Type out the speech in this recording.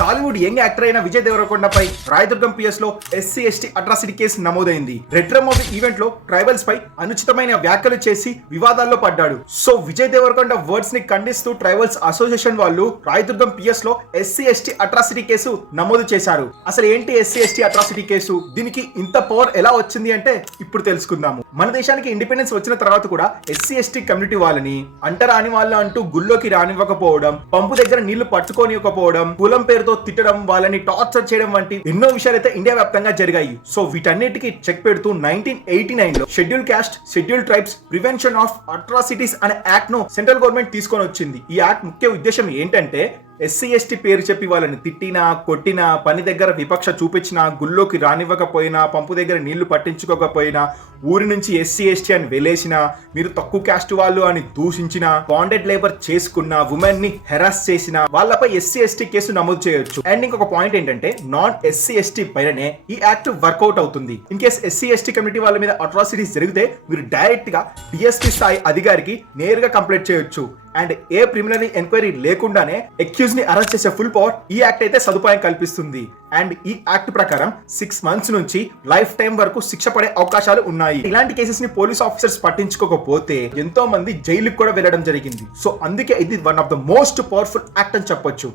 Tollywood young actor అయిన Vijay దేవరకొండపై Rayadurgam PS లో SC ST atrocity case నమోదైంది. రెడ్ మూవీ ఈవెంట్ లో ట్రైబల్స్ పై అనుచితమైన వ్యాఖ్యలు చేసి వివాదాల్లో పడ్డాడు. సో విజయ్ దేవరకొండ వర్డ్స్ ని ఖండిస్తూ ట్రైబల్స్ అసోసియేషన్ వాళ్ళు రాయదుర్గం పిఎస్ లో ఎస్సీ ఎస్టీ అట్రాసిటీ కేసు నమోదు చేశారు. అసలు ఏంటి ఎస్సీ ఎస్టీ అట్రాసిటీ కేసు, దీనికి ఇంత పవర్ ఎలా వచ్చింది అంటే ఇప్పుడు తెలుసుకుందాము. మన దేశానికి ఇండిపెండెన్స్ వచ్చిన తర్వాత కూడా ఎస్సీ ఎస్టీ కమ్యూనిటీ వాళ్ళని అంటరాని వాళ్ళు అంటూ గుళ్ళోకి రానివ్వకపోవడం, పంపు దగ్గర నీళ్లు పట్టుకోనివ్వకపోవడం, కులం పేరు తిట్టడం, వాళ్ళని టార్చర్ చేయడం వంటి ఎన్నో విషయాలు అయితే ఇండియా వ్యాప్తంగా జరిగాయి. సో వీటన్నిటికీ చెక్ పెడుతూ 1989 లో schedule caste schedule tribes prevention of atrocities అనే యాక్ట్ ను సెంట్రల్ గవర్నమెంట్ తీసుకొని వచ్చింది. ఈ యాక్ట్ ముఖ్య ఉద్దేశం ఏంటంటే ఎస్సీ ఎస్టీ పేరు చెప్పి వాళ్ళని తిట్టినా, కొట్టినా, పని దగ్గర విపక్ష చూపించినా, గుళ్ళోకి రానివ్వకపోయినా, పంపు దగ్గర నీళ్లు పట్టించుకోకపోయినా, ఊరి నుంచి ఎస్సీ ఎస్టీ అని వెలేసినా, మీరు తక్కువ క్యాస్ట్ వాళ్ళు అని దూషించినా, బాండెడ్ లేబర్ చేసుకున్న, ఉమెన్ ని హెరాస్ చేసిన వాళ్ళపై ఎస్సీ ఎస్టీ కేసు నమోదు చేయొచ్చు. అండ్ ఇంకొక పాయింట్ ఏంటంటే నాన్ ఎస్సీ ఎస్టీ పైనే ఈ యాక్ట్ వర్కౌట్ అవుతుంది. In case SC ST community వాళ్ళ మీద అట్రాసిటీస్ జరిగితే మీరు డైరెక్ట్ గా డిఎస్పీ స్థాయి అధికారికి నేరుగా కంప్లైంట్ చేయొచ్చు. అండ్ ఏ ప్రిలిమినరీ ఎంక్వైరీ లేకుండానే అక్యూజ్ ని అరెస్ట్ చేసే ఫుల్ పవర్ ఈ యాక్ట్ అయితే సదుపాయం కల్పిస్తుంది. అండ్ ఈ యాక్ట్ ప్రకారం 6 months నుంచి లైఫ్ టైం వరకు శిక్ష పడే అవకాశాలు ఉన్నాయి. ఇలాంటి కేసెస్ ని పోలీస్ ఆఫీసర్స్ పట్టించుకోకపోతే ఎంతో మంది జైలుకి కూడా వెళ్ళడం జరిగింది. సో అందుకే ఇది one of the most powerful act అని చెప్పొచ్చు.